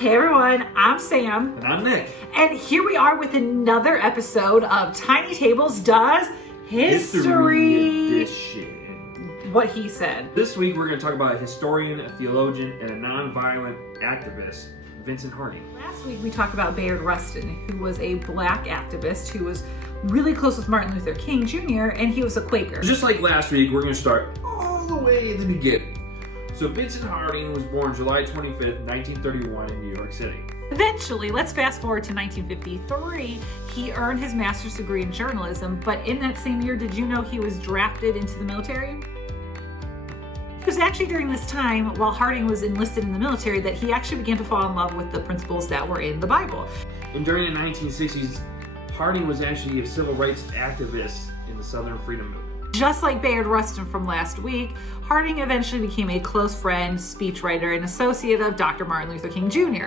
Hey everyone, I'm Sam. And I'm Nick. And here we are with another episode of Tiny Tables Does History Edition. What he said. This week we're going to talk about a historian, a theologian, and a nonviolent activist, Vincent Harding. Last week we talked about Bayard Rustin, who was a black activist who was really close with Martin Luther King Jr., and he was a Quaker. Just like last week, we're going to start all the way in the beginning. So Vincent Harding was born July 25th, 1931 in New York City. Eventually, let's fast forward to 1953, he earned his master's degree in journalism, but in that same year, did you know he was drafted into the military? It was actually during this time, while Harding was enlisted in the military, that he actually began to fall in love with the principles that were in the Bible. And during the 1960s, Harding was actually a civil rights activist in the Southern Freedom Movement. Just like Bayard Rustin from last week, Harding eventually became a close friend, speechwriter, and associate of Dr. Martin Luther King Jr.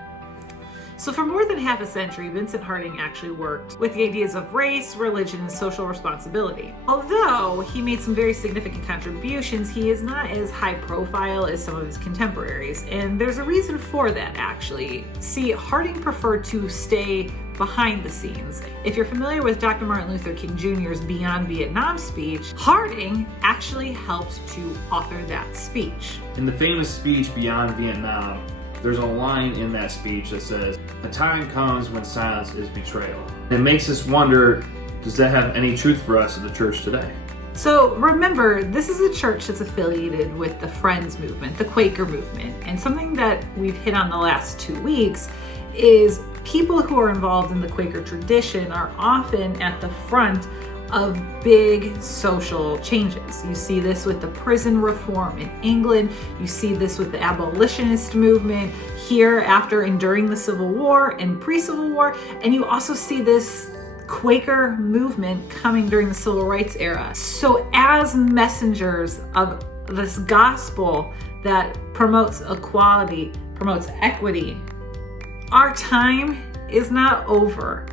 So for more than half a century, Vincent Harding actually worked with the ideas of race, religion, and social responsibility. Although he made some very significant contributions, he is not as high profile as some of his contemporaries, and there's a reason for that actually. See, Harding preferred to stay behind the scenes. If you're familiar with Dr. Martin Luther King Jr.'s Beyond Vietnam speech, Harding actually helped to author that speech. In the famous speech Beyond Vietnam, there's a line in that speech that says, "A time comes when silence is betrayal." It makes us wonder, does that have any truth for us in the church today? So remember, this is a church that's affiliated with the Friends movement, the Quaker movement, and something that we've hit on the last 2 weeks is people who are involved in the Quaker tradition are often at the front of big social changes. You see this with the prison reform in England. You see this with the abolitionist movement here after and during the Civil War and pre-Civil War. And you also see this Quaker movement coming during the Civil Rights era. So as messengers of this gospel that promotes equality, promotes equity, our time is not over.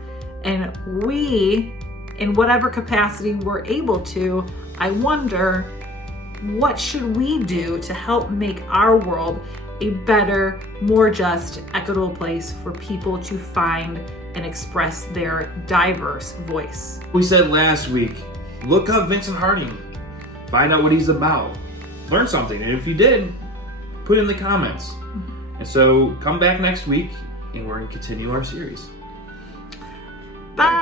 And we, in whatever capacity we're able to, I wonder, what should we do to help make our world a better, more just, equitable place for people to find and express their diverse voice? We said last week, look up Vincent Harding. Find out what he's about. Learn something. And if you did, put it in the comments. And so come back next week and we're going to continue our series. Bye.